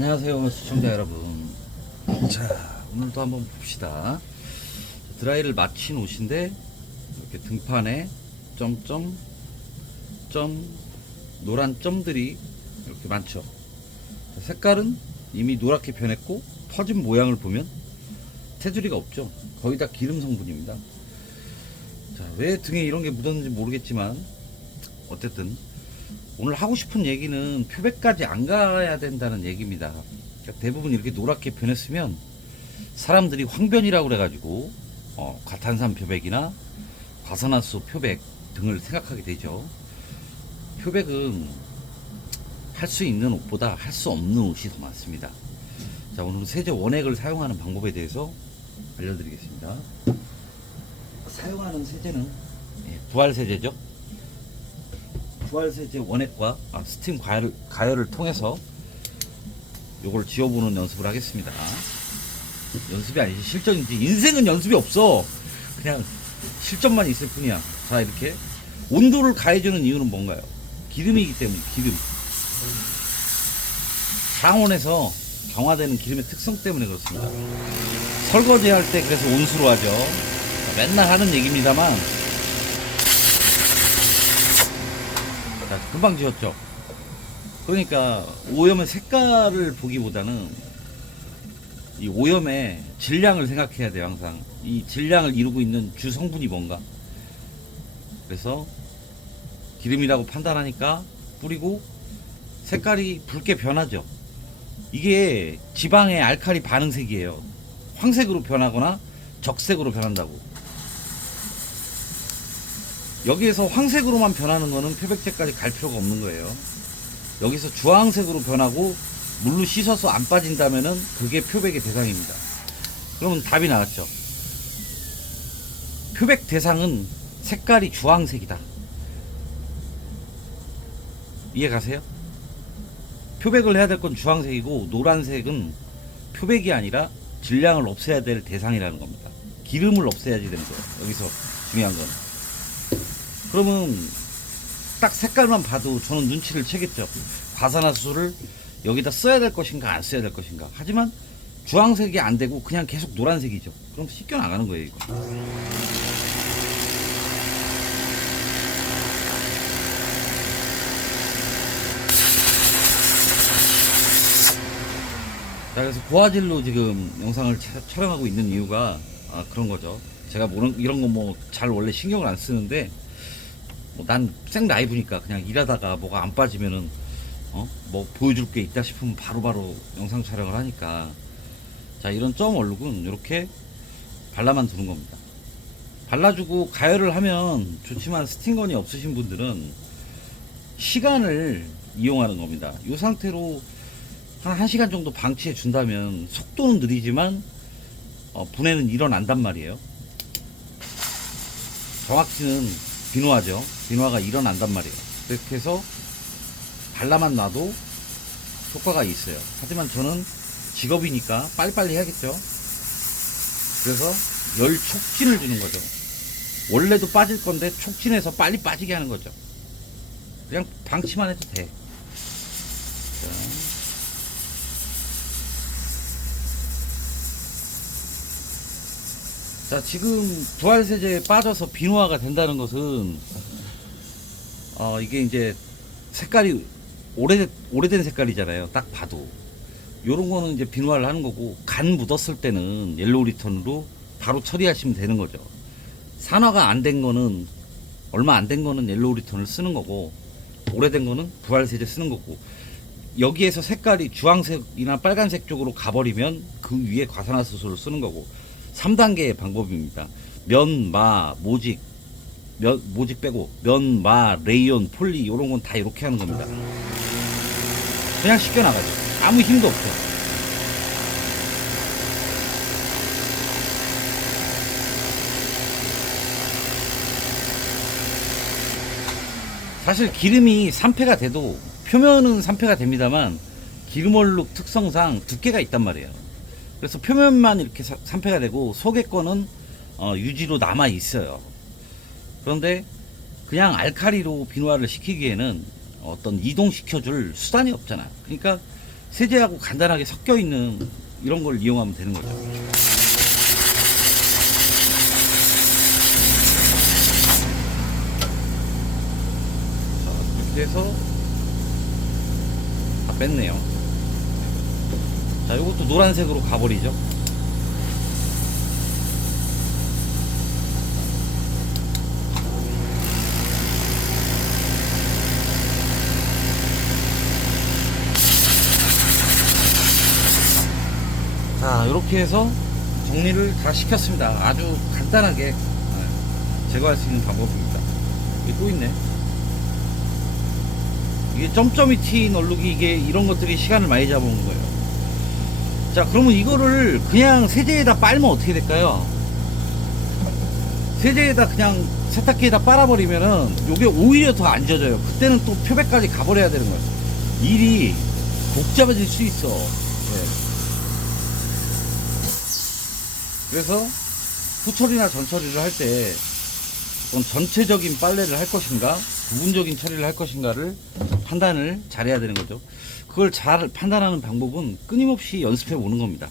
안녕하세요 시청자 여러분. 자, 오늘도 한번 봅시다. 드라이를 마친 옷인데 이렇게 등판에 점점 노란 점들이 이렇게 많죠. 색깔은 이미 노랗게 변했고 퍼진 모양을 보면 테두리가 없죠. 거의 다 기름 성분입니다. 자, 왜 등에 이런 게 묻었는지 모르겠지만 어쨌든 오늘 하고 싶은 얘기는 표백까지 안 가야 된다는 얘기입니다. 그러니까 대부분 이렇게 노랗게 변했으면 사람들이 황변이라고 그래가지고 과탄산 표백이나 과산화수 표백 등을 생각하게 되죠. 표백은 할 수 있는 옷보다 할 수 없는 옷이 더 많습니다. 자, 오늘은 세제 원액을 사용하는 방법에 대해서 알려드리겠습니다. 사용하는 세제는 부활 세제죠. 부활 세제 원액과 스팀 가열을 통해서 요걸 지워보는 연습을 하겠습니다. 연습이 아니지 실전이지. 인생은 연습이 없어. 그냥 실전만 있을 뿐이야. 자, 이렇게 온도를 가해주는 이유는 뭔가요? 기름이기 때문에. 기름 상온에서 경화되는 기름의 특성 때문에 그렇습니다. 설거지 할 때 그래서 온수로 하죠. 맨날 하는 얘기입니다만, 자, 금방 지웠죠. 그러니까 오염의 색깔을 보기보다는 이 오염의 질량을 생각해야 돼요. 항상 이 질량을 이루고 있는 주 성분이 뭔가. 그래서 기름이라고 판단하니까 뿌리고 색깔이 붉게 변하죠. 이게 지방의 알칼리 반응색이에요. 황색으로 변하거나 적색으로 변한다고. 여기에서 황색으로만 변하는 거는 표백제까지 갈 필요가 없는 거예요. 여기서 주황색으로 변하고 물로 씻어서 안 빠진다면은 그게 표백의 대상입니다. 그러면 답이 나왔죠. 표백 대상은 색깔이 주황색이다. 이해 가세요? 표백을 해야 될 건 주황색이고 노란색은 표백이 아니라 질량을 없애야 될 대상이라는 겁니다. 기름을 없애야지 되는 거예요. 여기서 중요한 건. 그러면 딱 색깔만 봐도 저는 눈치를 채겠죠. 과산화수를 여기다 써야 될 것인가 안 써야 될 것인가. 하지만 주황색이 안 되고 그냥 계속 노란색이죠. 그럼 씻겨 나가는 거예요, 이거. 자, 그래서 고화질로 지금 영상을 촬영하고 있는 이유가 그런 거죠. 제가 이런 거 뭐 잘 원래 신경을 안 쓰는데 난 생 라이브니까 그냥 일하다가 뭐가 안 빠지면은 뭐 보여줄 게 있다 싶으면 바로바로 영상 촬영을 하니까. 자, 이런 점 얼룩은 이렇게 발라만 두는 겁니다. 발라주고 가열을 하면 좋지만 스팅건이 없으신 분들은 시간을 이용하는 겁니다. 이 상태로 한 1시간 정도 방치해 준다면 속도는 느리지만 분해는 일어난단 말이에요. 정확히는 비누화죠. 비누화가 일어난단 말이에요. 그렇게 해서 발라만 놔도 효과가 있어요. 하지만 저는 직업이니까 빨리빨리 해야겠죠. 그래서 열 촉진을 주는 거죠. 원래도 빠질 건데 촉진해서 빨리 빠지게 하는 거죠. 그냥 방치만 해도 돼. 자, 지금 부활세제에 빠져서 비누화가 된다는 것은 이게 이제 색깔이 오래된 색깔이잖아요. 딱 봐도 요런 거는 이제 비누화를 하는 거고, 간 묻었을 때는 옐로우 리턴으로 바로 처리하시면 되는 거죠. 산화가 안 된 거는, 얼마 안 된 거는 옐로우 리턴을 쓰는 거고, 오래된 거는 부활세제 쓰는 거고, 여기에서 색깔이 주황색이나 빨간색 쪽으로 가버리면 그 위에 과산화수소를 쓰는 거고. 3단계의 방법입니다. 면, 마, 모직 빼고 면, 마, 레이온, 폴리 이런 건 다 이렇게 하는 겁니다. 그냥 씻겨 나가죠. 아무 힘도 없죠. 사실 기름이 산패가 돼도 표면은 산패가 됩니다만 기름 얼룩 특성상 두께가 있단 말이에요. 그래서 표면만 이렇게 산패가 되고 속의 거는 유지로 남아 있어요. 그런데 그냥 알칼리로 비누화를 시키기에는 어떤 이동시켜줄 수단이 없잖아. 그러니까 세제하고 간단하게 섞여 있는 이런 걸 이용하면 되는 거죠. 자, 이렇게 해서 다 뺐네요. 자, 이것도 노란색으로 가버리죠. 자, 이렇게 해서 정리를 다 시켰습니다. 아주 간단하게 제거할 수 있는 방법입니다. 이게 또 있네. 이게 점점이 튀인 얼룩이, 이게 이런 것들이 시간을 많이 잡아온 거예요. 자, 그러면 이거를 그냥 세제에다 빨면 어떻게 될까요? 세제에다 그냥 세탁기에다 빨아버리면은 요게 오히려 더 안 젖어요. 그때는 또 표백까지 가버려야 되는 거예요. 일이 복잡해질 수 있어. 네. 그래서 후처리나 전처리를 할 때 전체적인 빨래를 할 것인가 부분적인 처리를 할 것인가를 판단을 잘해야 되는 거죠. 그걸 잘 판단하는 방법은 끊임없이 연습해 보는 겁니다.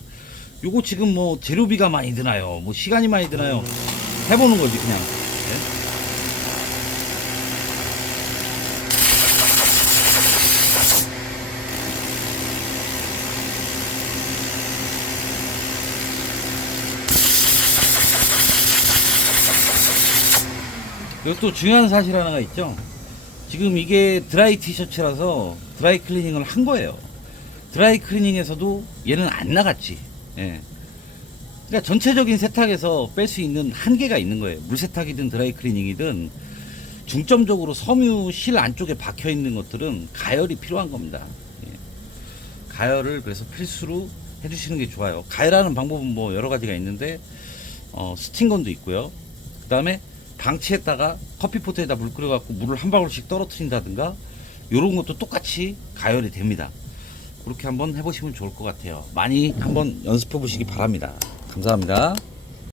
요거 지금 뭐 재료비가 많이 드나요, 뭐 시간이 많이 드나요, 해보는 거지 그냥. 네? 그리고 또 중요한 사실 하나가 있죠. 지금 이게 드라이 티셔츠라서 드라이 클리닝을 한 거예요. 드라이 클리닝에서도 얘는 안 나갔지. 예. 그러니까 전체적인 세탁에서 뺄 수 있는 한계가 있는 거예요. 물 세탁이든 드라이 클리닝이든 중점적으로 섬유 실 안쪽에 박혀 있는 것들은 가열이 필요한 겁니다. 예. 가열을 그래서 필수로 해주시는 게 좋아요. 가열하는 방법은 뭐 여러 가지가 있는데 스팀건도 있고요. 그 다음에 방치했다가 커피포트에다 물 끓여갖고 물을 한 방울씩 떨어뜨린다든가 요런 것도 똑같이 가열이 됩니다. 그렇게 한번 해보시면 좋을 것 같아요. 많이 한번 연습해 보시기 바랍니다. 감사합니다.